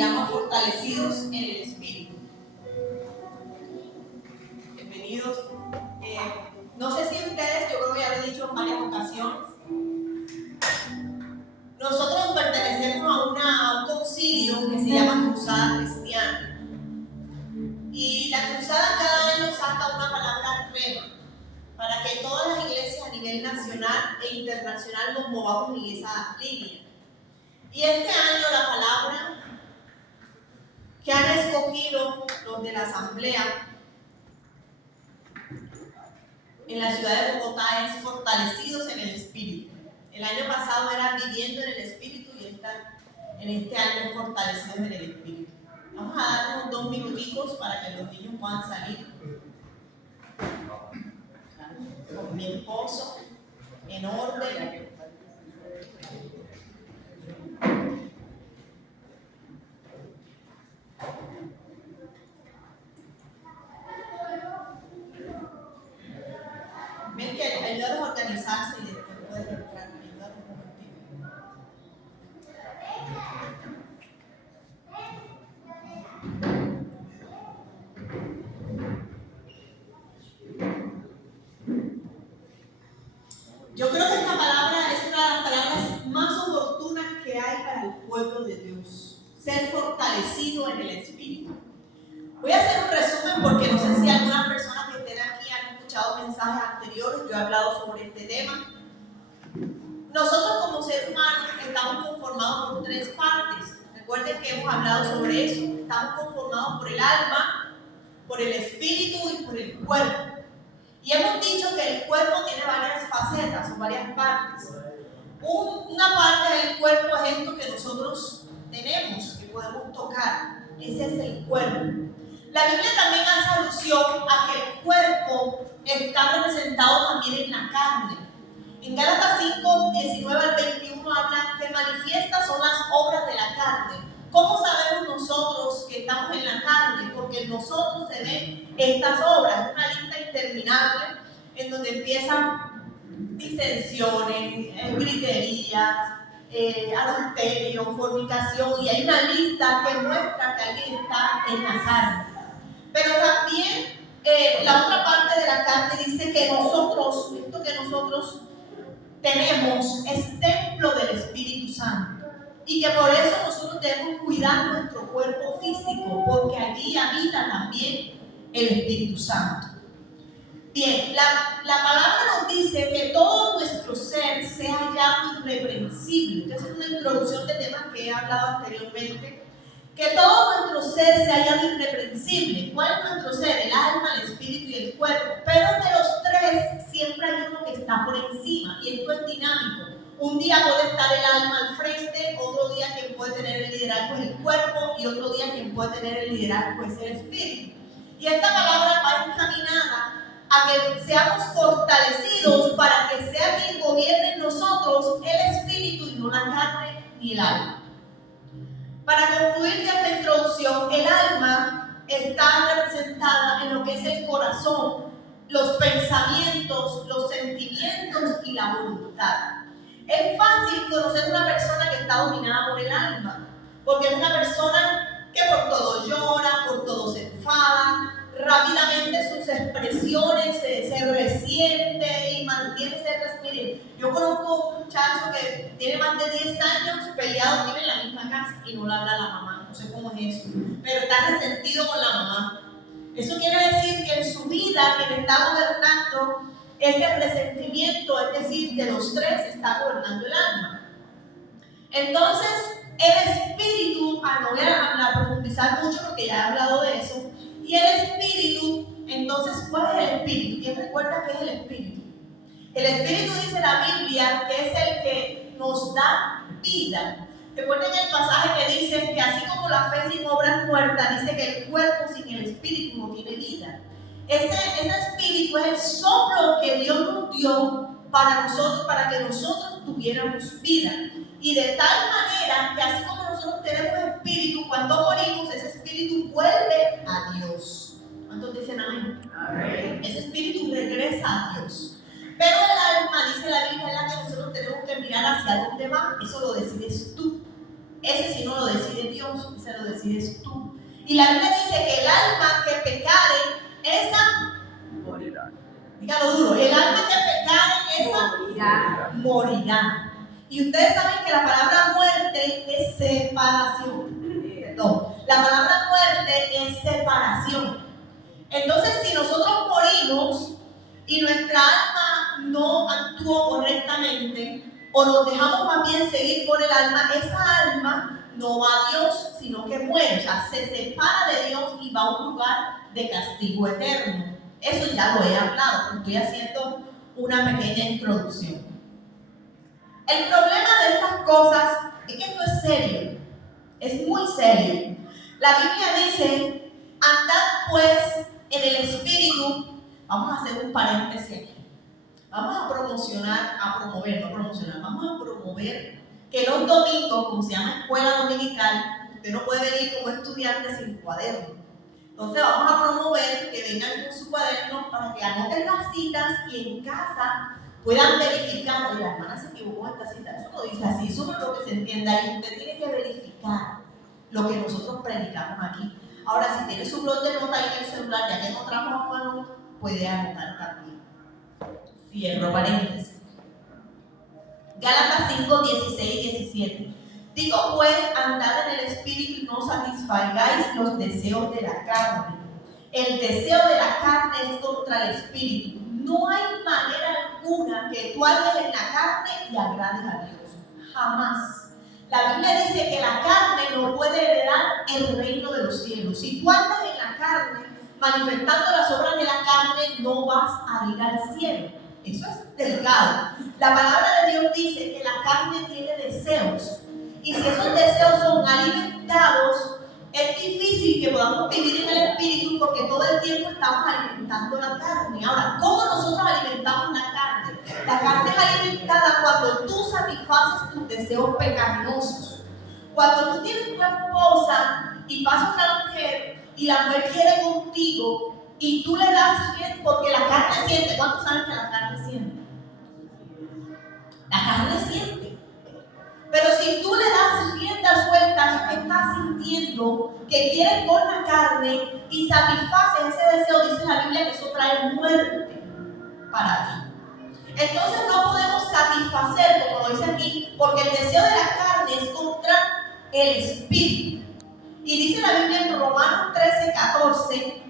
llama Fortalecidos en el Espíritu. Bienvenidos. No sé si ustedes, yo creo que ya lo he dicho en varias ocasiones, nosotros pertenecemos a un concilio que se llama Cruzada Cristiana. Y la Cruzada cada año saca una palabra rema para que todas las iglesias a nivel nacional e internacional nos movamos en esa línea. Y este año la palabra que han escogido los de la asamblea en la ciudad de Bogotá es Fortalecidos en el Espíritu. El año pasado era Viviendo en el Espíritu y en este año es Fortalecidos en el Espíritu. Vamos a dar unos 2 minuticos para que los niños puedan salir. Con mi esposo, en orden. Ven que ayúdalos a organizarse y después puedes entrar. Ayúdalos un momentito. Yo creo que esta palabra es una de las palabras más oportunas que hay para el pueblo de Dios. Ser fortalecido en el Espíritu. Voy a hacer un resumen porque no sé si algunas personas que estén aquí han escuchado mensajes anteriores. Yo he hablado sobre este tema. Nosotros como seres humanos estamos conformados por 3 partes. Recuerden que hemos hablado sobre eso. Estamos conformados por el alma, por el espíritu y por el cuerpo. Y hemos dicho que el cuerpo tiene varias facetas o varias partes. Una parte del cuerpo es esto que nosotros tenemos, que podemos tocar. Ese es el cuerpo. La Biblia también hace alusión a que el cuerpo está representado también en la carne. En Gálatas 5, 19 al 21 habla que manifiestas son las obras de la carne. ¿Cómo sabemos nosotros que estamos en la carne? Porque en nosotros se ven estas obras, una lista interminable en donde empiezan disensiones, griterías, adulterio, fornicación, y hay una lista que muestra que alguien está en la carne. Pero también la otra parte de la carne dice que nosotros, esto que nosotros tenemos es templo del Espíritu Santo y que por eso nosotros debemos cuidar nuestro cuerpo físico, porque allí habita también el Espíritu Santo. Bien, la palabra nos dice que todo nuestro ser sea hallado irreprensible. Esta es una introducción de temas que he hablado anteriormente. Que todo nuestro ser sea hallado irreprensible. ¿Cuál es nuestro ser? El alma, el espíritu y el cuerpo. Pero de los 3 siempre hay uno que está por encima, y esto es dinámico. Un día puede estar el alma al frente, otro día quien puede tener el liderazgo es el cuerpo, y otro día quien puede tener el liderazgo es el espíritu. Y esta palabra va encaminada a que seamos fortalecidos para que sea quien gobierne en nosotros el espíritu y no la carne ni el alma. Para concluir de esta introducción, el alma está representada en lo que es el corazón, los pensamientos, los sentimientos y la voluntad. Es fácil conocer una persona que está dominada por el alma, porque es una persona que por todo llora, por todo se enfada, rápidamente sus expresiones se resiente y mantiene ese respiro. Yo conozco un muchacho que tiene más de 10 años peleado, vive en la misma casa y no le habla a la mamá. No sé cómo es eso, pero está resentido con la mamá. Eso quiere decir que en su vida quien está gobernando ese resentimiento, es decir, de los 3 está gobernando el alma. Entonces, el espíritu, no voy a profundizar mucho porque ya he hablado de eso. Y el espíritu, entonces, ¿cuál es el espíritu? ¿Quién recuerda qué es el espíritu? El espíritu, dice la Biblia, que es el que nos da vida. Recuerden el pasaje que dice que así como la fe sin obras muerta, dice que el cuerpo sin el espíritu no tiene vida. Ese espíritu es el soplo que Dios nos dio para nosotros, para que nosotros tuviéramos vida. Y de tal manera que así como nosotros tenemos espíritu, cuando morimos, ese espíritu vuelve a Dios. ¿Cuántos dicen amén? Amén. Ese espíritu regresa a Dios. Pero el alma, dice la Biblia, es la que nosotros tenemos que mirar hacia dónde va. Eso lo decides tú. Ese sí no lo decide Dios, ese lo decides tú. Y la Biblia dice que el alma que pecare, esa morirá. Dígalo duro, el alma que pecare, esa morirá. Y ustedes saben que la palabra muerte es separación. No, la palabra muerte es separación. Entonces, si nosotros morimos y nuestra alma no actuó correctamente, o nos dejamos más bien seguir por el alma, esa alma no va a Dios, sino que muere, o sea, se separa de Dios y va a un lugar de castigo eterno. Eso ya lo he hablado, pero estoy haciendo una pequeña introducción. El problema de estas cosas es que esto es serio, es muy serio. La Biblia dice, andad pues en el Espíritu. Vamos a hacer un paréntesis aquí. Vamos a vamos a promover que los domingos, como se llama escuela dominical, usted no puede venir como estudiante sin cuaderno. Entonces vamos a promover que vengan con su cuaderno para que anoten las citas y en casa puedan verificar. Oye, la hermana se equivocó en esta cita, eso no dice así, eso no es lo que se entiende ahí. Usted tiene que verificar lo que nosotros predicamos aquí. Ahora, si tiene su blog de notas ahí en el celular, ya que no trajo a mano, puede anotar también. Cierro paréntesis. Gálatas 5, 16 y 17. Digo pues, andad en el Espíritu y no satisfagáis los deseos de la carne. El deseo de la carne es contra el Espíritu. No hay manera alguna que tú andes en la carne y agrades a Dios. Jamás. La Biblia dice que la carne no puede heredar el reino de los cielos. Si tú andas en la carne, manifestando las obras de la carne, no vas a ir al cielo. Eso es delicado. La palabra de Dios dice que la carne tiene deseos. Y si esos deseos son alimentados, es difícil que podamos vivir en el Espíritu porque todo el tiempo estamos alimentando la carne. Ahora, ¿cómo nosotros alimentamos la carne? La carne es alimentada cuando tú satisfaces tus deseos pecaminosos. Cuando tú tienes una esposa y pasa una mujer y la mujer quiere contigo y tú le das bien porque la carne siente. ¿Cuántos saben que la carne siente? La carne siente. Pero si tú le das rienda suelta, que estás sintiendo que quieres con la carne y satisfaces ese deseo, dice la Biblia que eso trae muerte para ti. Entonces no podemos satisfacer, como lo dice aquí, porque el deseo de la carne es contra el Espíritu. Y dice la Biblia en Romanos 13, 14,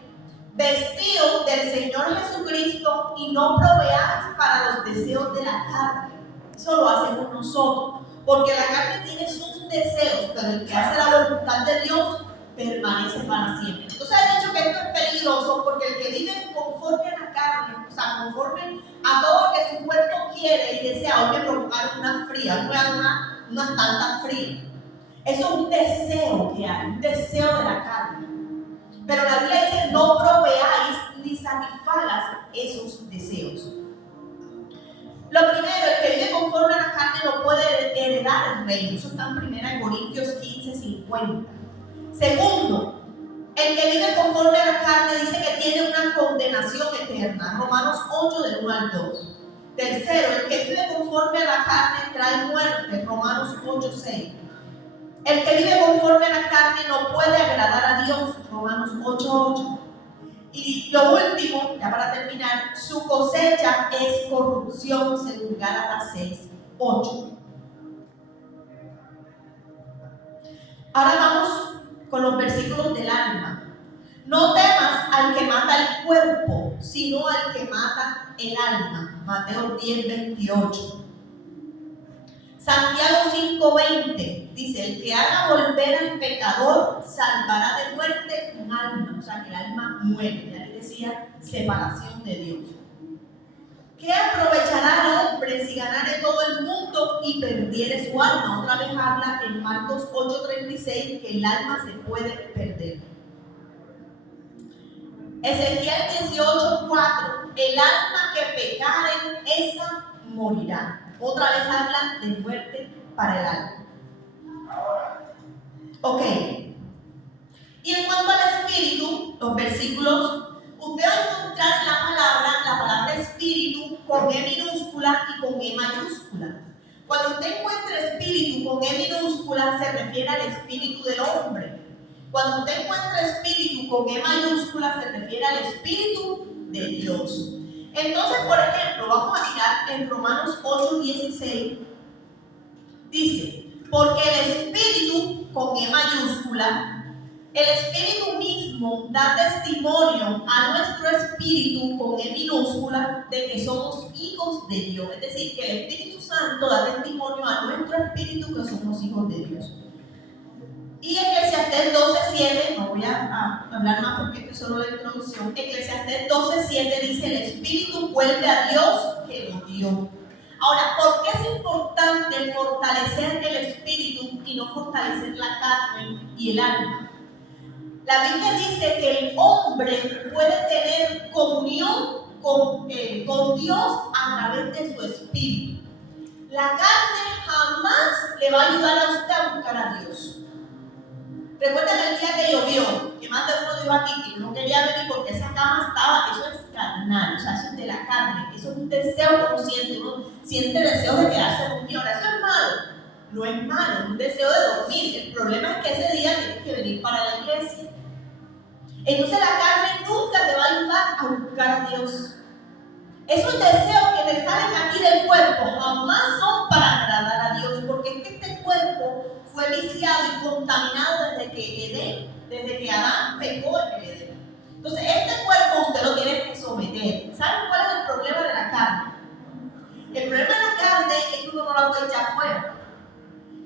vestíos del Señor Jesucristo y no proveáis para los deseos de la carne. Eso lo hacemos nosotros. Porque la carne tiene sus deseos, pero el que hace la voluntad de Dios permanece para siempre. Entonces he dicho que esto es peligroso porque el que vive conforme a la carne, o sea, conforme a todo lo que su cuerpo quiere y desea, hoy me provocaron una fría, hoy voy a dar unas tantas frías. Eso es un deseo que hay, un deseo de la carne. Pero la Biblia dice, no proveáis ni satisfagas esos deseos. Lo primero, el que vive conforme a la carne no puede heredar el reino. Eso está en 1 Corintios 15, 50. Segundo, el que vive conforme a la carne dice que tiene una condenación eterna. Romanos 8, del 1 al 2. Tercero, el que vive conforme a la carne trae muerte. Romanos 8, 6. El que vive conforme a la carne no puede agradar a Dios. Romanos 8, 8. Y lo último, ya para terminar, su cosecha es corrupción, según Gálatas 6, 8. Ahora vamos con los versículos del alma. No temas al que mata el cuerpo, sino al que mata el alma. Mateo 10, 28. Santiago 5:20 dice, el que haga volver al pecador salvará de muerte un alma, o sea que el alma muere. Ya les decía, separación de Dios. ¿Qué aprovechará al hombre si ganare todo el mundo y perdiere su alma? Otra vez habla en Marcos 8:36 que el alma se puede perder. Ezequiel 18:4, el alma que pecare, esa morirá. Otra vez habla de muerte para el alma. Ok. Y en cuanto al espíritu, los versículos, usted va a encontrar la palabra espíritu con E minúscula y con E mayúscula. Cuando usted encuentra espíritu con E minúscula, se refiere al espíritu del hombre. Cuando usted encuentra espíritu con E mayúscula, se refiere al espíritu de Dios. Entonces, por ejemplo, vamos a mirar en Romanos 8:16. Dice, porque el espíritu con E mayúscula, el espíritu mismo da testimonio a nuestro espíritu con E minúscula de que somos hijos de Dios. Es decir, que el Espíritu Santo da testimonio a nuestro espíritu que somos hijos de Dios. Y Eclesiastés 12:7, no voy a hablar más porque esto es solo la introducción. Eclesiastés 12:7 dice, el espíritu vuelve a Dios que lo dio. Ahora, ¿por qué es importante fortalecer el espíritu y no fortalecer la carne y el alma? La Biblia dice que el hombre puede tener comunión con Dios a través de su espíritu. La carne jamás le va a ayudar a usted a buscar a Dios. Recuerden el día que llovió, que más de uno dijo aquí que no quería venir porque esa cama estaba, eso es carnal, o sea, eso es de la carne, eso es un deseo que uno siente deseo de quedarse dormido. Ahora, eso es malo, no es malo, es un deseo de dormir. El problema es que ese día tienes que venir para la iglesia. Entonces la carne nunca te va a ayudar a buscar a Dios. Esos deseos que te salen aquí del cuerpo jamás son para agradar a Dios, porque es que este cuerpo fue viciado y contaminado desde que Adán pecó en el Edén. Entonces este cuerpo usted lo tiene que someter. ¿Saben cuál es el problema de la carne? El problema de la carne es que uno no la puede echar fuera.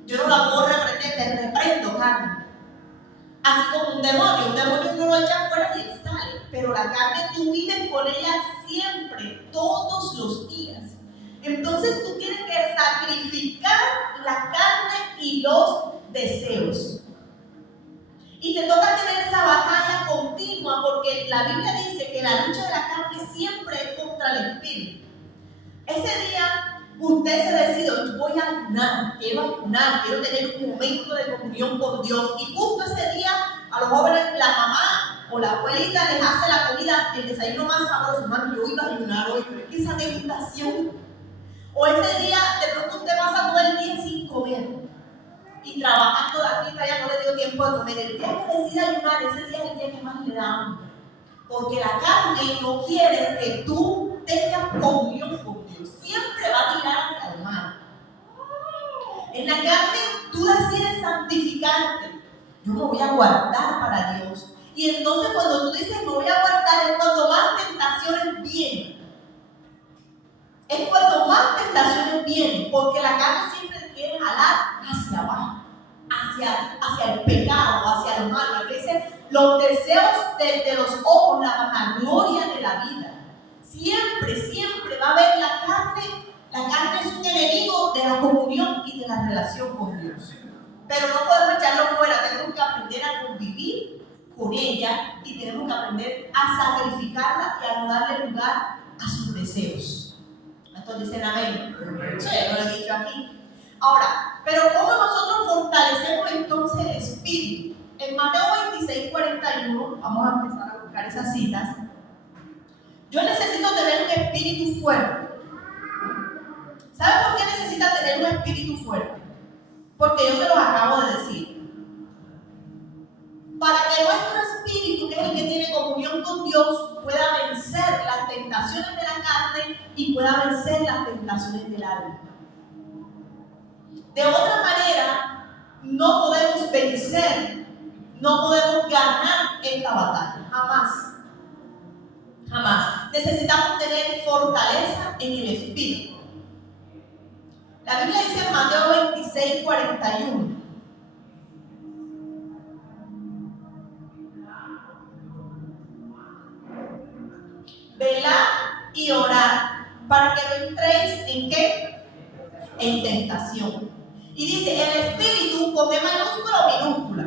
Yo no la puedo reprender, te reprendo, carne. Así como un demonio uno lo echa fuera y él sale, pero la carne tú vives con ella siempre, todos los días. Entonces tú tienes que sacrificar la carne y los deseos. Y te toca tener esa batalla continua, porque la Biblia dice que la lucha de la carne siempre es contra el espíritu. Ese día usted se decide, voy a ayunar, quiero tener un momento de comunión con Dios. Y justo ese día, a los jóvenes, la mamá o la abuelita les hace la comida, el desayuno más sabroso. Hermano, yo iba a ayunar hoy, pero es que esa tentación. O ese día, de pronto usted pasa todo el día sin comer y trabajando de aquí para allá, no le dio tiempo de comer. El día que decide ayunar, ese día es el día que más le da hambre. Porque la carne no quiere que tú tengas comunión con Dios. Siempre va a tirar hacia el mal. En la carne tú decides santificarte. Yo me voy a guardar para Dios. Y entonces cuando tú dices me voy a guardar es cuando más tentaciones vienen. Es cuando más tentaciones vienen. Porque la carne siempre te quiere jalar hacia abajo. Hacia el pecado, hacia lo malo. A veces los deseos de los ojos, la vanagloria de la vida. Siempre va a haber la carne. La carne es un enemigo de la comunión y de la relación con Dios. Pero no podemos echarlo fuera. Tenemos que aprender a convivir con ella y tenemos que aprender a sacrificarla y a no darle lugar a sus deseos. Entonces dicen amén. Sí, lo he dicho aquí. Ahora, pero ¿cómo nosotros fortalecemos entonces el espíritu? En Mateo 26:41, vamos a empezar a buscar esas citas. Yo necesito tener un espíritu fuerte. ¿Saben por qué necesita tener un espíritu fuerte? Porque yo se los acabo de decir. Para que nuestro espíritu, que es el que tiene comunión con Dios, pueda vencer las tentaciones de la carne y pueda vencer las tentaciones del alma. De otra manera, no podemos vencer, no podemos ganar esta batalla. Jamás. Necesitamos tener fortaleza en el espíritu. La Biblia dice en Mateo 26:41. Velad y orad para que no entréis ¿en qué? En tentación. Y dice, el espíritu con E mayúscula o minúscula.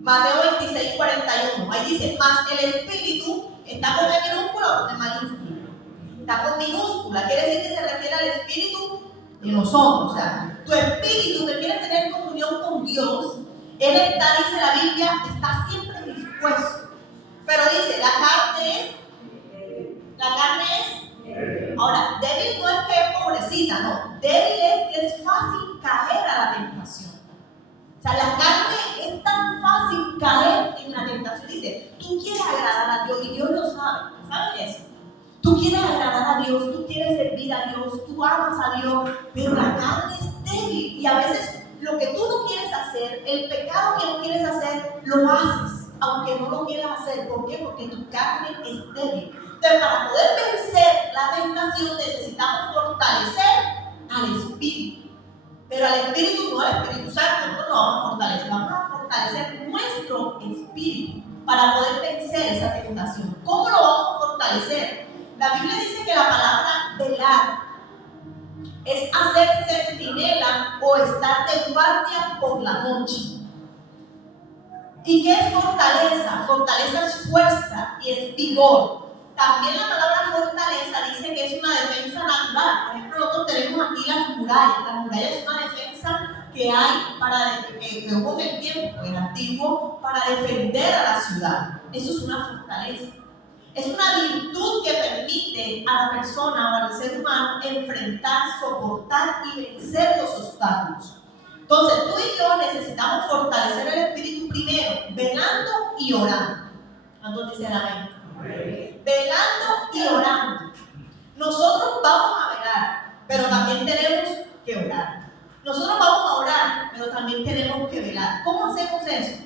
Mateo 26:41. Ahí dice, más el espíritu está con E minúscula o con E mayúscula. Está con minúscula, quiere decir que se refiere al espíritu de nosotros. O sea, tu espíritu que quiere tener comunión con Dios, él está, dice la Biblia, está siempre dispuesto. Pero dice, la carne es. Ahora, débil no es que es pobrecito. suavecita, no. Débil es que es fácil caer a la tentación. O sea, la carne es tan fácil caer en la tentación. Dice, tú quieres agradar a Dios y Dios lo sabe. ¿Sabes eso? Tú quieres agradar a Dios, tú quieres servir a Dios, tú amas a Dios, pero la carne es débil y a veces lo que tú no quieres hacer, el pecado que no quieres hacer, lo haces, aunque no lo quieras hacer. ¿Por qué? Porque tu carne es débil. Entonces, para poder vencer la tentación necesitamos fortalecer al Espíritu. Pero al Espíritu no al Espíritu Santo, no lo vamos a fortalecer, vamos a fortalecer nuestro espíritu para poder vencer esa tentación. ¿Cómo lo vamos a fortalecer? La Biblia dice que la palabra velar es hacer centinela o estar de guardia por la noche. ¿Y qué es fortaleza? Fortaleza es fuerza y es vigor. También la palabra fortaleza dice que es una defensa natural. Por ejemplo, nosotros tenemos aquí las murallas. Las murallas es una defensa que hay que hubo en el tiempo, en antiguo, para defender a la ciudad. Eso es una fortaleza. Es una virtud que permite a la persona o al ser humano enfrentar, soportar y vencer los obstáculos. Entonces, tú y yo necesitamos fortalecer el espíritu primero, velando y orando. ¿Cuántos dicen amén? Velando y orando. Nosotros vamos a velar, pero también tenemos que orar. Nosotros vamos a orar, pero también tenemos que velar. ¿Cómo hacemos eso?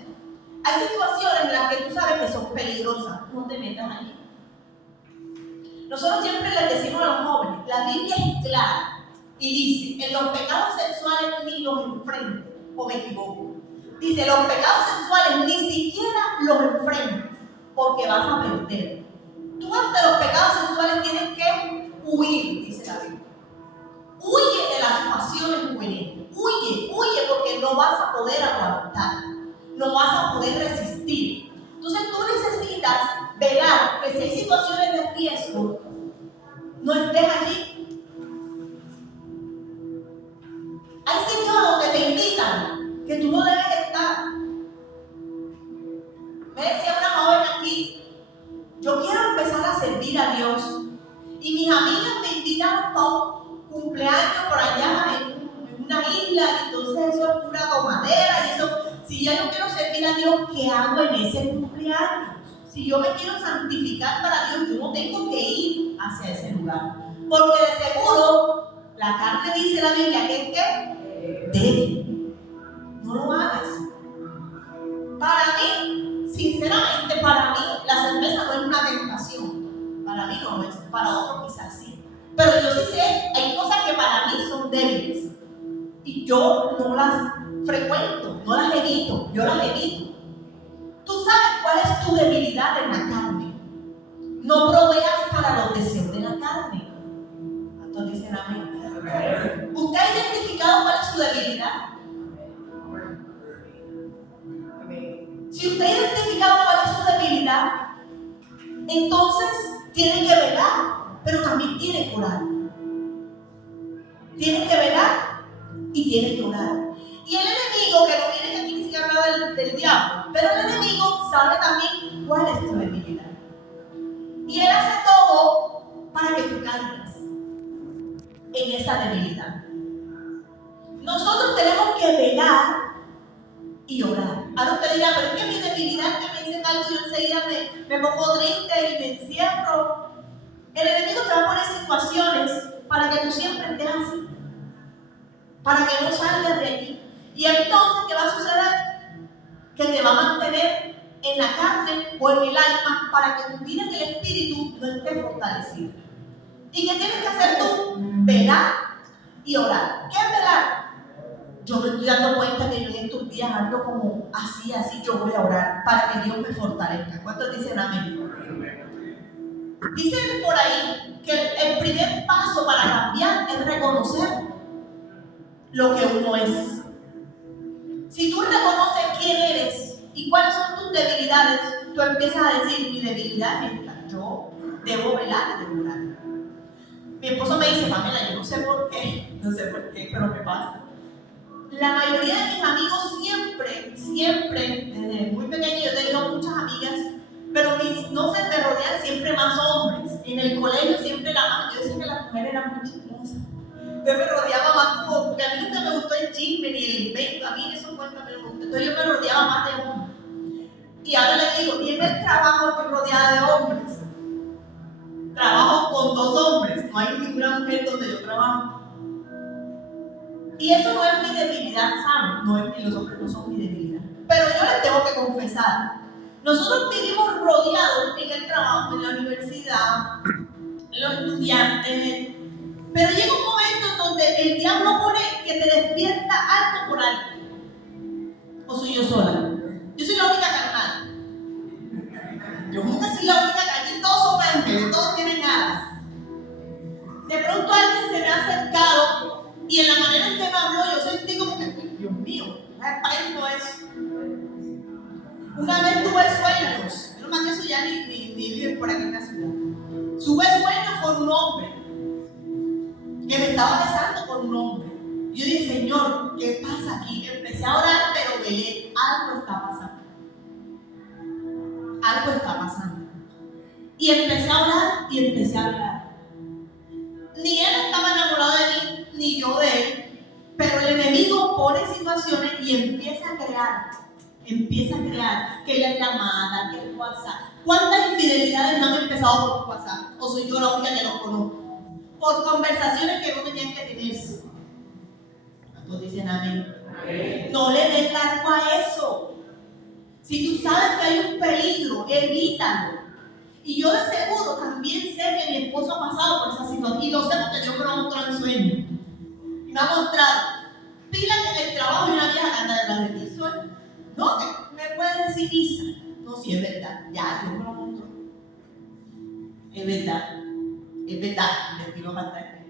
Hay situaciones en las que tú sabes que son peligrosas. No te metas allí. Nosotros siempre les decimos a los jóvenes, la Biblia es clara y dice, en los pecados sexuales ni los enfrentes, o me equivoco. Dice, los pecados sexuales ni siquiera los enfrentes, porque vas a perder. Tú ante los pecados sexuales tienes que huir, dice la Biblia. Huye de las pasiones juveniles. Huye porque no vas a poder aguantar, no vas a poder resistir. Entonces tú necesitas velar que si hay situaciones de riesgo, no estés allí. Hay sitios donde te invitan que tú no debes estar. Me decía una joven aquí, yo quiero empezar a servir a Dios y mis amigas me invitan para un cumpleaños por allá en una isla y entonces eso es pura tomadera y eso. Si yo no quiero servir a Dios, ¿qué hago en ese cumpleaños? Si yo me quiero santificar para Dios, yo no tengo que ir hacia ese lugar. Porque de seguro, la carne dice la Biblia que es que débil. No lo hagas. Para mí, sinceramente, para mí, la cerveza no es una tentación. Para mí no lo es. Para otros quizás sí. Pero yo sí sé, hay cosas que para mí son débiles. Y yo no las frecuento, no las evito, yo las evito. Tú sabes cuál es tu debilidad en la carne. No proveas para los deseos de la carne. ¿Cuántos dicen amén? ¿Usted ha identificado cuál es su debilidad? Si usted ha identificado cuál es su debilidad, entonces tiene que velar, pero también tiene que orar. Tiene que velar y tiene que orar. Y el enemigo, que no viene aquí ni siquiera hablar del diablo, pero el enemigo sabe también cuál es tu debilidad. Y él hace todo para que tú caigas en esa debilidad. Nosotros tenemos que velar y orar. Ahora usted dirá, pero es que mi debilidad, que me dicen algo y yo enseguida me pongo triste y me encierro. El enemigo te va a poner situaciones para que tú siempre estés así, para que no salgas de allí. Y entonces, ¿qué va a suceder? Que te va a mantener en la carne o en el alma para que tu vida en el espíritu no esté fortalecida. ¿Y qué tienes que hacer tú? Velar y orar. ¿Qué es velar? Yo me estoy dando cuenta que yo en estos días ando como así, yo voy a orar para que Dios me fortalezca. ¿Cuántos dicen amén? Dicen por ahí que el primer paso para cambiar es reconocer lo que uno es. Si tú reconoces quién eres y cuáles son tus debilidades, tú empiezas a decir, mi debilidad es esta, yo debo velar y debo orar. Mi esposo me dice, Pamela, yo no sé por qué, pero me pasa. La mayoría de mis amigos siempre, desde muy pequeño, yo he tenido muchas amigas, pero no se me rodean siempre más hombres. En el colegio siempre yo decía que las mujeres eran muy chistosas. Yo me rodeaba más como, porque a mí nunca me gustó el chisme ni el invento, a mí eso cuenta me gusta. Entonces yo me rodeaba más de hombres. Y ahora le digo, y en el trabajo estoy rodeada de hombres. Trabajo con 2 hombres, no hay ninguna mujer donde yo trabajo. Y eso no es mi debilidad, ¿saben? Los hombres no son mi debilidad. Pero yo les tengo que confesar, nosotros vivimos rodeados en el trabajo, en la universidad, los estudiantes, pero llega un momento en donde el diablo pone que te despierta algo por algo. ¿O soy yo sola? Yo soy la única carnal. Yo nunca soy la única carnal. Aquí todos son ángeles, todos tienen alas. De pronto alguien se me ha acercado y en la manera en que me habló yo sentí como que, Dios mío, no es. Una vez tuve sueños, no más que eso ya ni viven por aquí en la ciudad. Tuve sueños con un hombre que me estaba besando con un hombre. Yo dije, Señor, ¿qué pasa aquí? Empecé a orar, pero velé, algo está pasando. Algo está pasando. Y empecé a orar y empecé a hablar. Ni él estaba enamorado de mí, ni yo de él, pero el enemigo pone situaciones y empieza a crear que la llamada, que el WhatsApp. ¿Cuántas infidelidades no han empezado por WhatsApp? ¿O soy yo la única que lo conozco? Por conversaciones que no tenían que tenerse. ¿Cuántos dicen amén? No le des largo a eso. Si tú sabes que hay un peligro, evítalo. Y yo de seguro también sé que mi esposo ha pasado por esa situación. Y lo sé porque Dios me lo ha mostrado en sueños. Y me ha mostrado. Pila que en el trabajo hay una vieja que anda detrás de ti. No, me puedes decir Isa. No, sí, es verdad. Ya, Dios me lo mostró. Es verdad. Es verdad. El destino fantástico.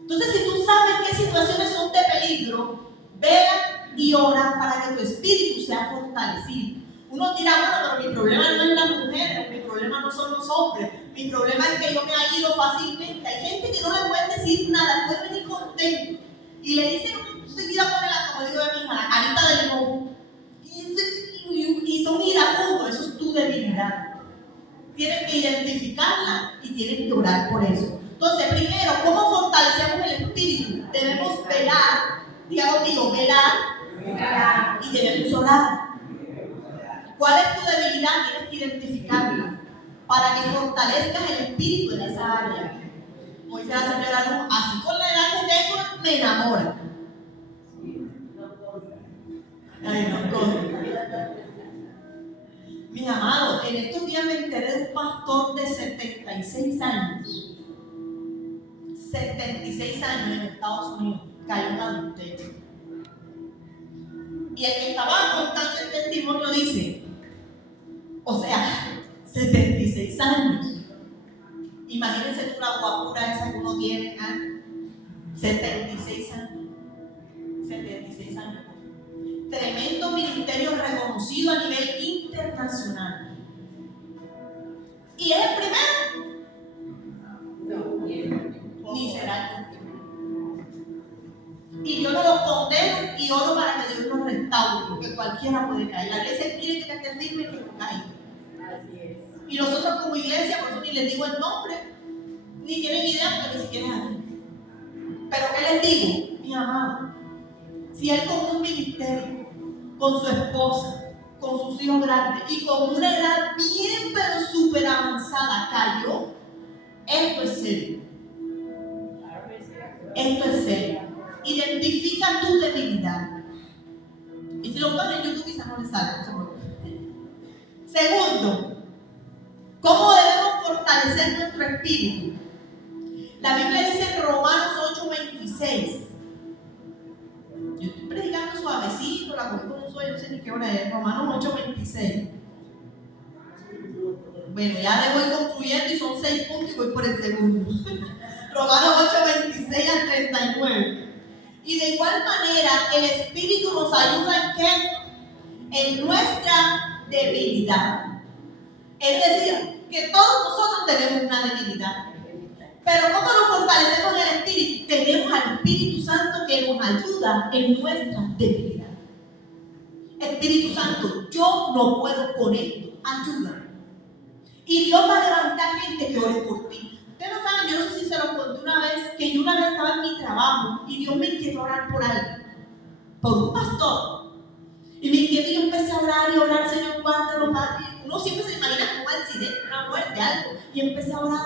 Entonces, si tú sabes qué situaciones son de peligro, vela y ora para que tu espíritu sea fortalecido. Uno dirá, bueno, pero mi problema no es las mujeres, mi problema no son los hombres, mi problema es que yo me he ido fácilmente. Hay gente que no le pueden decir nada, puede venir contento y le dicen, seguida pone como digo de mi hija, la carita de limón y son iracundos. Eso es tu debilidad. Tienes que identificarla y tienes que orar por eso. Entonces, primero, ¿cómo fortalecemos el espíritu? Debemos velar, digo, velar y debemos orar. ¿Cuál es tu debilidad? Tienes que identificarla para que fortalezcas el espíritu en esa área. Como dice la señora Luz, así con la edad que tengo, me enamora. Ay, no, mis amados, en estos días me enteré de un pastor de 76 años. 76 años en Estados Unidos, cayó en adulterio. Y el que estaba contando el testimonio dice, o sea, 76 años. Imagínense tú la guapura esa que uno tiene, 76 años. 76 años. Tremendo ministerio reconocido a nivel internacional. ¿Y es el primero? No. Ni será el último. Y yo no lo condeno y oro para que Dios nos restaure, porque cualquiera puede caer. La iglesia quiere que esté firme y que no caiga. Así es. Y nosotros como iglesia, por eso ni les digo el nombre, ni tienen idea porque ni siquiera es aquí. Pero ¿qué les digo? Mi amado, si él con un ministerio, con su esposa, con sus hijos grandes y con una edad bien pero súper avanzada cayó, esto es serio. Esto es serio. Identifica tu debilidad. Y si lo ponen en YouTube quizás no les sale. Segundo, ¿cómo debemos fortalecer nuestro espíritu? La Biblia dice en Romanos 8:26. Yo estoy predicando suavecito, la cogí con un sueño, no sé ni qué hora es. Romanos 8:26. Bueno, ya le voy concluyendo y son 6 puntos y voy por el segundo. Romanos 8:26 al 39. Y de igual manera, el Espíritu nos ayuda en ¿qué? En nuestra debilidad. Es decir, que todos nosotros tenemos una debilidad. Pero ¿cómo nos fortalecemos en el Espíritu? Tenemos al Espíritu Santo que nos ayuda en nuestra debilidad. Espíritu Santo, yo no puedo con esto, ayúdame. Y Dios va a levantar gente que ore por ti. Ustedes no saben, yo no sé si se lo conté una vez, que yo una vez estaba en mi trabajo y Dios me inquietó a orar por alguien, por un pastor. Y me inquieto y yo empecé a orar, Señor, guárdalo, Padre. Uno siempre se imagina como un accidente, una muerte, algo. Y empecé a orar.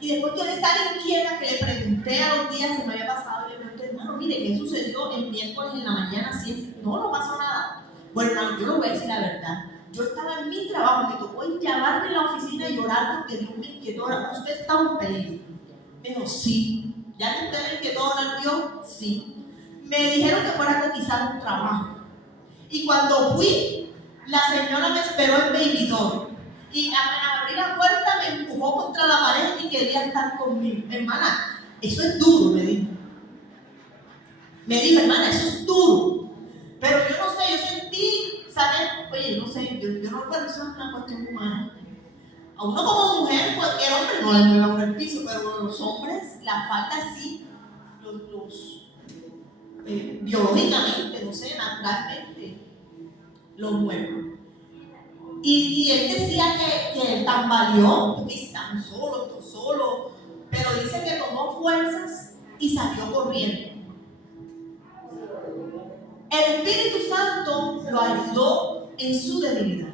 Y después quedé tan inquieta que le pregunté a los días si me había pasado. Y le pregunté, hermano, mire, ¿qué sucedió el miércoles en la mañana? Sí, no pasó nada. Bueno, hermano, yo le voy a decir la verdad. Yo estaba en mi trabajo, me tocó llamarme en la oficina y llorar porque Dios me inquietó. ¿Usted estaba en peligro? Me dijo, sí. ¿Ya que usted me inquietó orar Dios? Sí. Me dijeron que fuera a cotizar un trabajo. Y cuando fui, la señora me esperó en Baby-Doll. Y al abrir la puerta me empujó contra la pared y quería estar conmigo. Hermana, eso es duro, me dijo. Me dijo, hermana, eso es duro. Pero yo no sé, yo sentí, ¿sabes? Oye, no sé, yo no puedo, eso es una cuestión humana. A uno como mujer, cualquier hombre no le mueve a uno el piso, pero a los hombres, la falta sí, biológicamente, no sé, naturalmente, los mueve. Y él decía que él tambaleó, porque están solo, pero dice que tomó fuerzas y salió corriendo. El Espíritu Santo lo ayudó en su debilidad.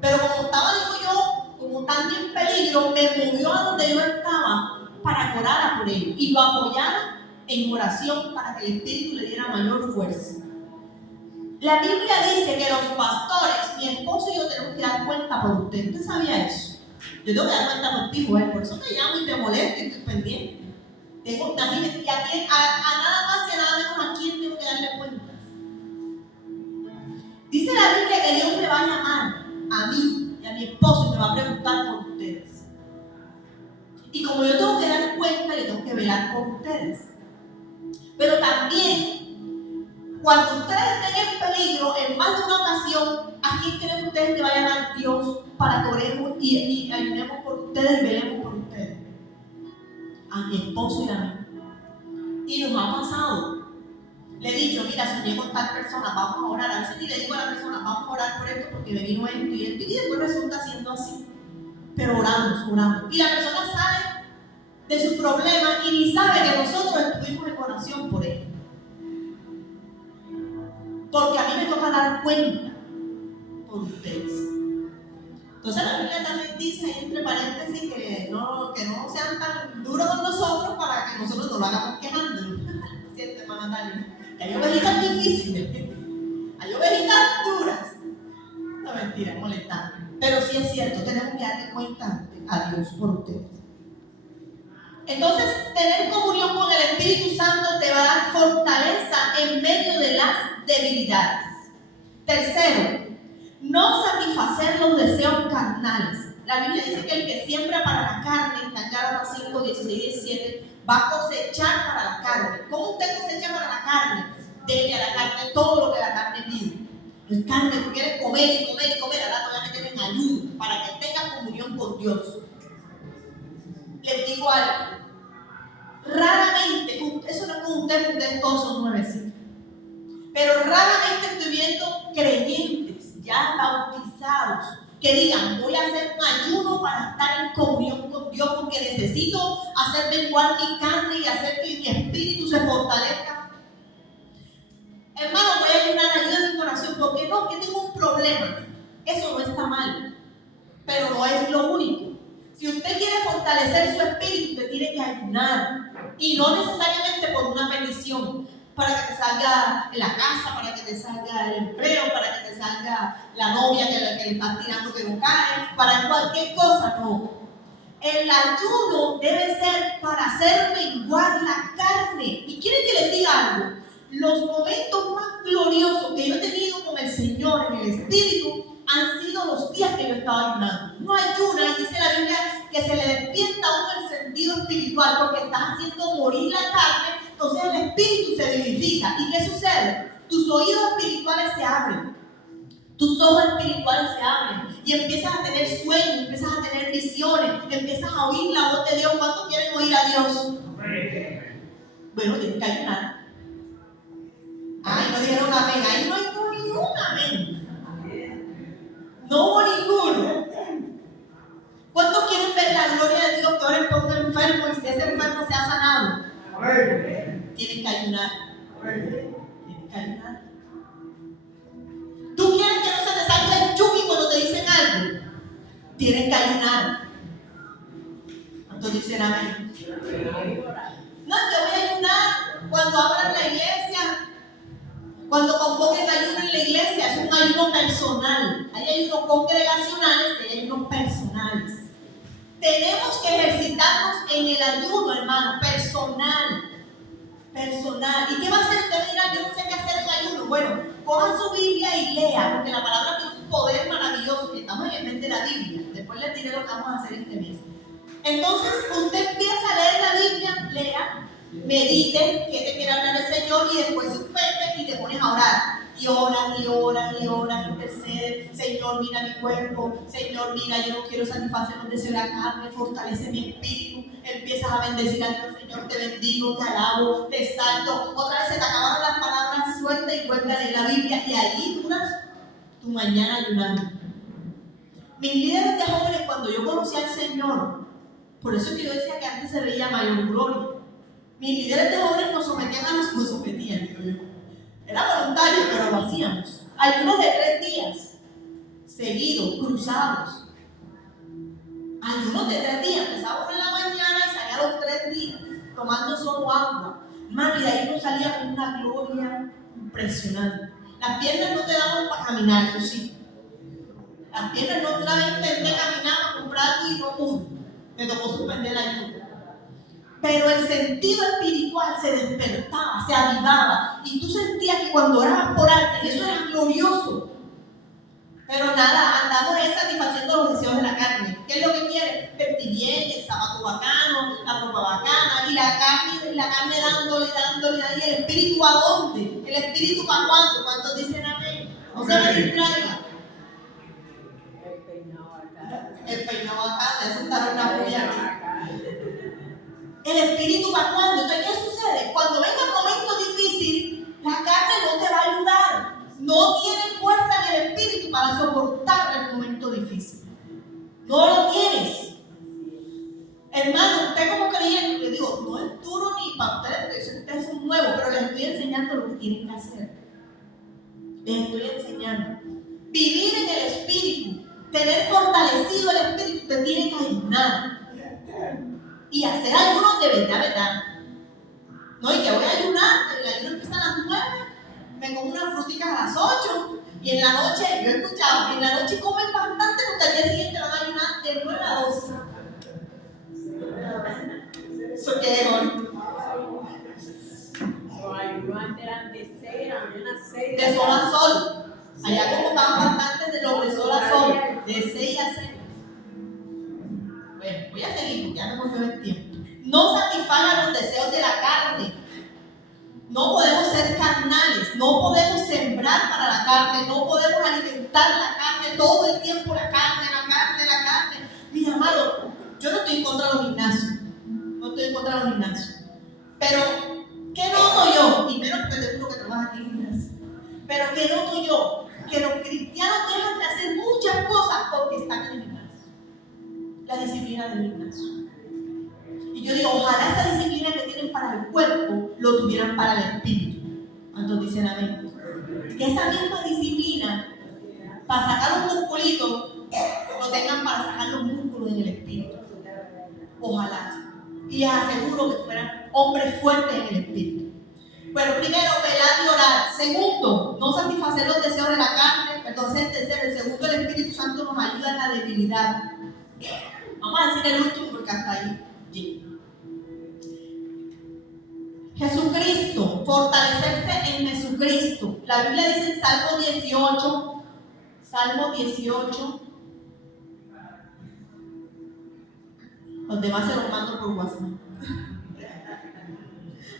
Pero como estaba, digo yo, como tan en peligro, me movió a donde yo estaba para que orara por él y lo apoyara en oración para que el Espíritu le diera mayor fuerza. La Biblia dice que los pastores, mi esposo y yo, tenemos que dar cuenta por usted. ¿Usted sabía eso? Yo tengo que dar cuenta por ti, por eso te llamo y te molesto y estoy pendiente. Imagínate, y a nada más y a nada menos a quién tengo que darle cuenta. Dice la Biblia que Dios me va a llamar a mí y a mi esposo y me va a preguntar por ustedes. Y como yo tengo que dar cuenta, yo tengo que velar por ustedes. Pero también, cuando ustedes estén en peligro, en más de una ocasión, ¿a quién creen ustedes que va a llamar Dios para que oremos y ayudemos por ustedes y velemos por ustedes? A mi esposo y a mí. Y nos ha pasado. Le he dicho, mira, soñé con tal persona, vamos a orar. A veces ni le digo a la persona, vamos a orar por esto porque me vino esto y esto. Y después resulta siendo así. Pero oramos. Y la persona sale de su problema y ni sabe que nosotros estuvimos en oración por él. Porque a mí me toca dar cuenta por ustedes. Entonces la Biblia también dice, entre paréntesis, que no sean tan duros con nosotros para que nosotros no lo hagamos quejándonos. ¿Siente, hermana Natalia? Hay ovejitas difíciles, hay ovejitas duras. No, mentira, molestando. Pero sí es cierto, tenemos que darle cuenta a Dios por ustedes. Entonces, tener comunión con el Espíritu Santo te va a dar fortaleza en medio de las debilidades. Tercero, no satisfacer los deseos carnales. La Biblia dice que el que siembra para la carne, está en Gálatas 5, 16 y 17, va a cosechar para la carne. ¿Cómo usted cosecha para la carne? Dele a la carne todo lo que la carne pide. El carne, tú quieres comer y comer y comer, ahora te voy a meter en ayuno para que tengas comunión con Dios. Les digo algo. Raramente, eso no es con ustedes todos son nuevecitos, pero raramente estoy viendo creyentes ya bautizados que digan, voy a hacer un ayuno para estar en comunión con Dios porque necesito hacer menguar mi carne y hacer que mi espíritu se fortalezca. Hermano, voy a ayunar, ayuda en mi oración, porque no, que tengo un problema. Eso no está mal, pero no es lo único. Si usted quiere fortalecer su espíritu, usted tiene que ayunar. Y no necesariamente por una petición, para que te salga la casa, para que te salga el empleo, para que te salga la novia que le estás tirando que no cae, para cualquier cosa, no. El ayuno debe ser para hacer menguar la carne. ¿Y quieren que les diga algo? Los momentos más gloriosos que yo he tenido con el Señor en el Espíritu han sido los días que yo estaba ayunando. No ayuna, y dice la Biblia que se le despierta a uno el sentido espiritual porque estás haciendo morir la carne, entonces el espíritu se vivifica. ¿Y qué sucede? Tus oídos espirituales se abren, tus ojos espirituales se abren y empiezas a tener sueños, empiezas a tener visiones, empiezas a oír la voz de Dios. ¿Cuántos quieren oír a Dios? Bueno, tienes que ayunar. Ay, no dijeron amén. Ahí no hay ningún amén. No hubo ninguno. ¿Cuántos quieren ver la gloria Tienen que ayunar. ¿Cuántos dicen amén? No, yo voy a ayunar cuando abran la iglesia, cuando convoquen ayuno en la iglesia. Es un ayuno personal. Hay ayunos congregacionales y hay ayunos personales. Tenemos que ejercitarnos en el ayuno, hermano, personal. ¿Y qué va a hacer usted? Mira, yo no sé qué hacer en ayuno. Bueno, coja su Biblia y lea, porque la palabra tiene un poder maravilloso. Que estamos en el mes de la Biblia. Después les diré lo que vamos a hacer este mes. Entonces, usted empieza a leer la Biblia, lea, medite qué te quiere hablar el Señor y después suspende y te pones a orar. Y oras, intercedes. Señor, mira mi cuerpo. Señor, mira, yo no quiero satisfacer los deseos de la carne. Fortalece mi espíritu. Empiezas a bendecir a Dios. Señor, te bendigo, te alabo, te exalto. Otra vez se te acabaron las palabras, suelta y vuelve a leer la Biblia. Y allí duras tu mañana ayunando. Mis líderes de jóvenes, cuando yo conocí al Señor, por eso es que yo decía que antes se veía mayor gloria. Mis líderes de jóvenes nos sometían digo yo. Era voluntario, pero lo hacíamos. Ayunos de 3 días, seguidos, cruzados. Ayunos de 3 días, empezábamos en la mañana y salía los 3 días, tomando solo agua. Hermano, y de ahí nos salía con una gloria impresionante. Las piernas no te daban para caminar, eso sí. Las piernas no te daban, intenté caminar para comprar algo y no pude. Me tocó suspender la ayuda. Pero el sentido espiritual se despertaba, se avivaba. Y tú sentías que cuando orabas por alguien, eso era glorioso. Pero nada, andamos satisfaciendo los deseos de la carne. ¿Qué es lo que quiere? Vestir bien, el zapato bacano, la ropa bacana, y la carne dándole. ¿Y el espíritu a dónde? ¿El espíritu para cuánto? ¿Cuántos dicen amén? No se me distraiga. El peinado acá, de sentar una puya aquí. ¿El espíritu para cuándo? Entonces, ¿qué sucede? Cuando venga el momento difícil, la carne no te va a ayudar. No tienes fuerza en el espíritu para soportar el momento difícil. No lo tienes. Hermano, usted como creyente, le digo, no es duro ni para ustedes, porque ustedes son nuevos, pero les estoy enseñando lo que tienen que hacer. Les estoy enseñando. Vivir en el espíritu, tener fortalecido el espíritu, te tiene que ayudar. Y hacer ayunos de verdad. No, y que voy a ayunar, el ayuno empieza a las 9, me como unas fruticas a las 8, y en la noche, yo he escuchado, en la noche comen bastante porque al día siguiente van a ayunar de 9 a 12. ¿Eso qué es hoy? Los ayunos antes eran de 6 a la mañana 6. De sol a sol. Allá como estaban bastantes de los de sol a sol, de 6 a 6. Bueno, voy a seguir porque ya me cogió el tiempo. No satisfagan los deseos de la carne. No podemos ser carnales, no podemos sembrar para la carne, no podemos alimentar la carne todo el tiempo, la carne. Mi amado, yo no estoy en contra de los gimnasios, pero ¿qué noto yo? Y menos porque te juro que trabajas aquí en gimnasio, pero ¿qué noto yo? Que los cristianos dejan de hacer muchas cosas porque están en el gimnasio. La disciplina del gimnasio. Y yo digo, ojalá esa disciplina que tienen para el cuerpo lo tuvieran para el espíritu. ¿Cuántos dicen amén? Que esa misma disciplina para sacar los musculitos lo tengan para sacar los músculos en el espíritu. Ojalá. Y les aseguro que fueran hombres fuertes en el espíritu. Bueno, primero, velar y orar. Segundo, no satisfacer los deseos de la carne. Entonces, el segundo, el Espíritu Santo nos ayuda en la debilidad. Vamos a decir el último porque hasta ahí llego. Jesucristo, fortalecerse en Jesucristo. La Biblia dice en Salmo 18. Los demás se los mando por WhatsApp.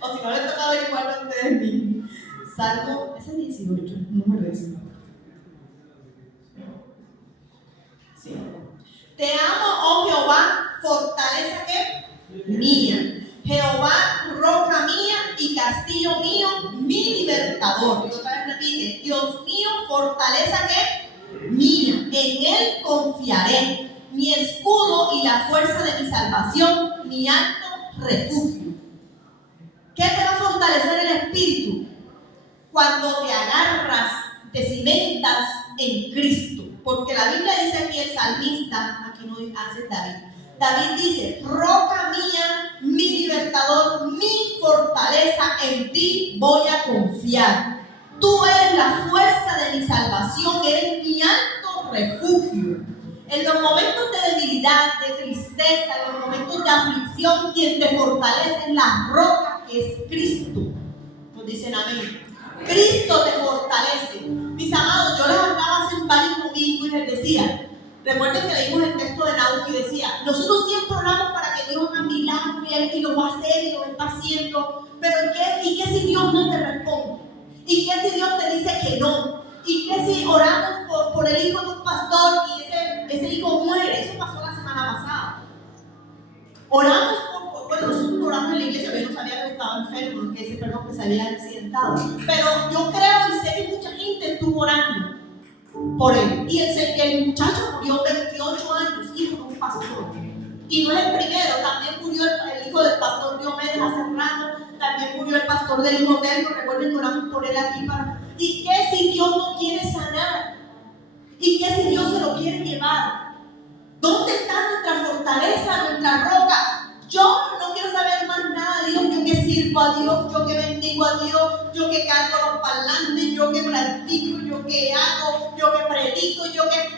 O si no les toca averiguarlo a ustedes mismos. Salmo, ese 18, número ese. Sí. Te amo, oh Jehová, fortaleza que mía. Jehová, roca mía y castillo mío, mi libertador. Y otra vez repite, Dios mío, fortaleza que mía. En él confiaré. Mi escudo y la fuerza de mi salvación, mi alto refugio. ¿Qué te va a fortalecer el espíritu? Cuando te agarras, te cimentas en Cristo. Porque la Biblia dice aquí el salmista, aquí no hace David. David dice: roca mía, mi libertador, mi fortaleza, en ti voy a confiar. Tú eres la fuerza de mi salvación, eres mi alto refugio. En los momentos de debilidad, de tristeza, en los momentos de aflicción, quien te fortalece es la roca que es Cristo. Nos dicen amén. Cristo te fortalece. Mis amados, yo les hablaba hace varios domingos y les decía, recuerden que leímos el texto de Nahum y decía, nosotros siempre oramos para que Dios haga milagros y lo va a hacer y lo está haciendo, pero ¿y qué si Dios no te responde? ¿Y qué si Dios te dice que no? ¿Y qué si oramos por el hijo de un pastor y ese hijo muere? Eso pasó la semana pasada. Oramos bueno, nosotros oramos en la iglesia, pero yo no sabía que estaba enfermo, que se había accidentado. Pero yo creo y sé que mucha gente estuvo orando por él. Y el muchacho murió 28 años, hijo de un pastor. Y no es el primero, también murió el hijo del pastor Diomedes hace rato, también murió el pastor del hijo Telmo, recuerden que oramos por él aquí para. ¿Y qué si Dios no quiere sanar? ¿Y qué si Dios se lo quiere llevar? ¿Dónde está nuestra fortaleza, nuestra roca? Yo no quiero saber más nada de Dios, yo que sirvo a Dios, yo que bendigo a Dios, yo que canto los parlantes, yo que practico, yo que hago, yo que predico,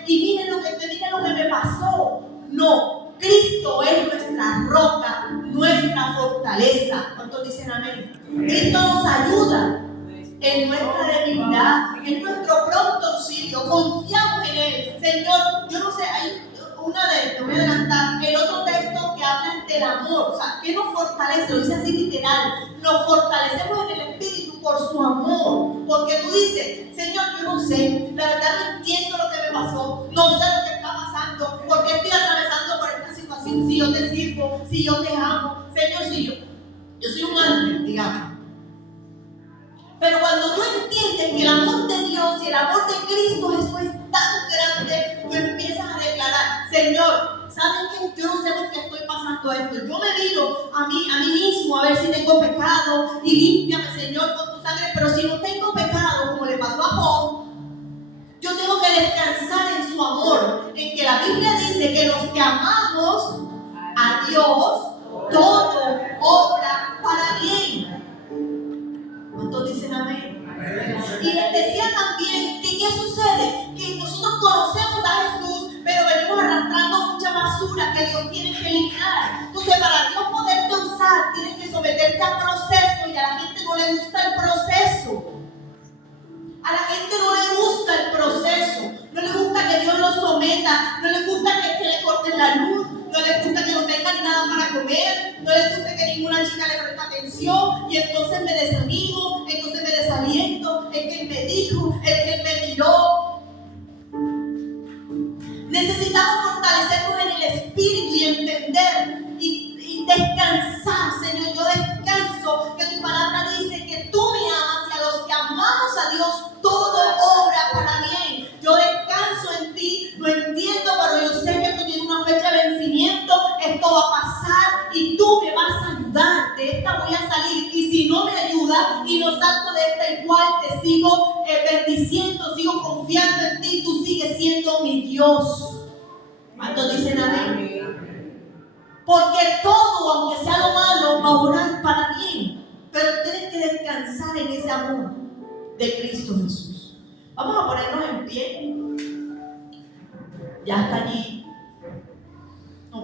y miren lo que me pasó. No, Cristo es nuestra roca, nuestra fortaleza. ¿Cuántos dicen amén? Cristo nos ayuda en nuestra debilidad, en nuestro pronto auxilio. Confiamos en Él. Señor, yo no sé, hay te voy a adelantar, el otro texto que habla del amor, o sea, ¿qué nos fortalece? Lo dice así literal, nos fortalecemos en el Espíritu por su amor, porque tú dices, Señor, yo no sé, la verdad no entiendo lo que me pasó, no sé lo que está pasando, porque estoy atravesando por esta situación, si yo te sirvo, si yo te amo, Señor, si yo soy un ángel, digamos. Pero cuando tú entiendes que el amor de Dios y el amor de Cristo Jesús es tan grande, tú empiezas a declarar, Señor, ¿saben qué? Yo no sé por qué estoy pasando esto. Yo me miro a mí mismo a ver si tengo pecado y límpiame, Señor, con tu sangre. Pero si no tengo pecado, como le pasó a Job, yo tengo que descansar en su amor, en que la Biblia dice que los que amamos a Dios, todo obra para bien. ¿Cuántos dicen amén? Y les decía también que ¿qué sucede? Que nosotros conocemos a Jesús, pero venimos arrastrando mucha basura que Dios tiene que eliminar. Entonces, para Dios poderte usar, tienes que someterte al proceso, y a la gente no le gusta el proceso. A la gente no le gusta el proceso, no le gusta que Dios lo someta, no le gusta que le corten la luz, no le gusta que no tengan nada para comer, no le gusta que ninguna chica le preste atención, y entonces me desanimo, entonces me desaliento, el que me dijo, el que me miró. Necesitamos fortalecernos en el Espíritu y entender y descansar, Señor. Yo descanso que tu palabra dice que tú me amas, y a los que amamos a Dios todo obra para bien. Yo descanso en ti, lo entiendo, pero yo sé que esto tiene una fecha de vencimiento, esto va a pasar y tú me vas a ayudar, de esta voy a salir, y si no me ayudas y no salgo de esta igual, te sigo bendiciendo, sigo confiando en ti, tú sigues siendo mi Dios. ¿Cuántos dicen amén? Porque todo, aunque sea lo malo, va a orar para bien, pero tienes que descansar en ese amor de Cristo Jesús. Vamos a ponernos en pie. Ya está allí